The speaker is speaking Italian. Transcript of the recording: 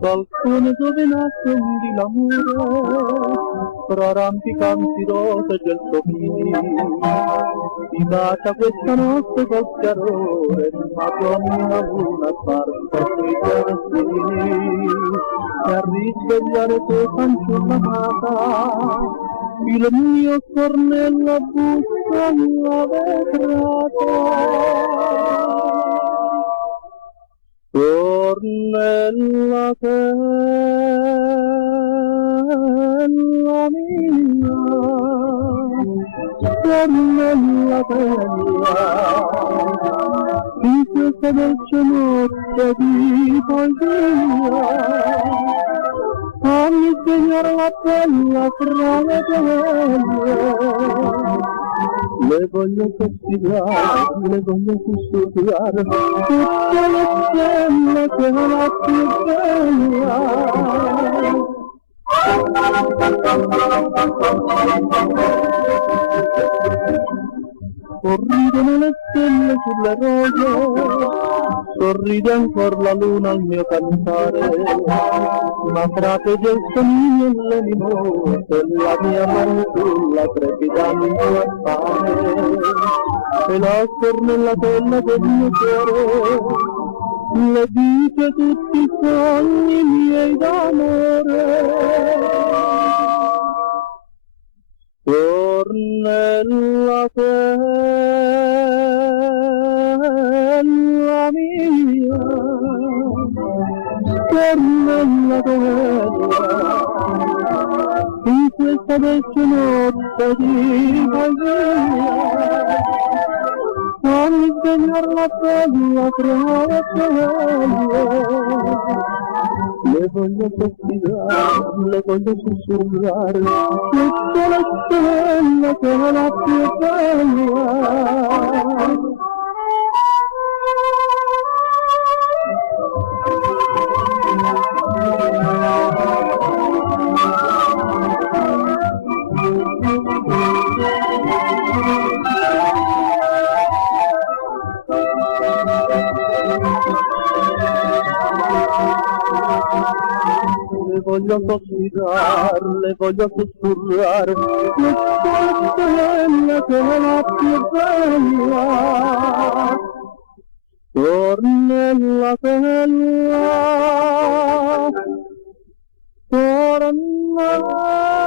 Balcone dove nascondi l'amore, tra rampicanti rose e gelsomini, ti bacia questa notte col chiarore, ma come una luna sparsa sui giardini, e a risvegliare te fanciulla amata, il mio stornello bussa alla vetrata. Tornella bella mia, tornella bella, in questa dolce notte di poesia, fammi svegliare la bella fra le belle. Le voglio castigare, le voglio sussurrare, tutte le stelle che la più bella. Sorridono le stelle sulle rose, sorride ancora la luna al mio cantare, ma frate del sonino le mimose, la mia fanciulla trepidando appare, e la stornellatella del mio cuore le dice tutti i sogni miei d'amore. Tornella bella mia, tornella bella, in questa dolce notte di poesia, fammi svegliar la bella fra le belle. Le voglio castigare, le voglio sussurrare, tutte le stelle che la più bella. Le voglio castigare, le voglio sussurrare, tutte le stelle che la più bella. Tornella bella, tornella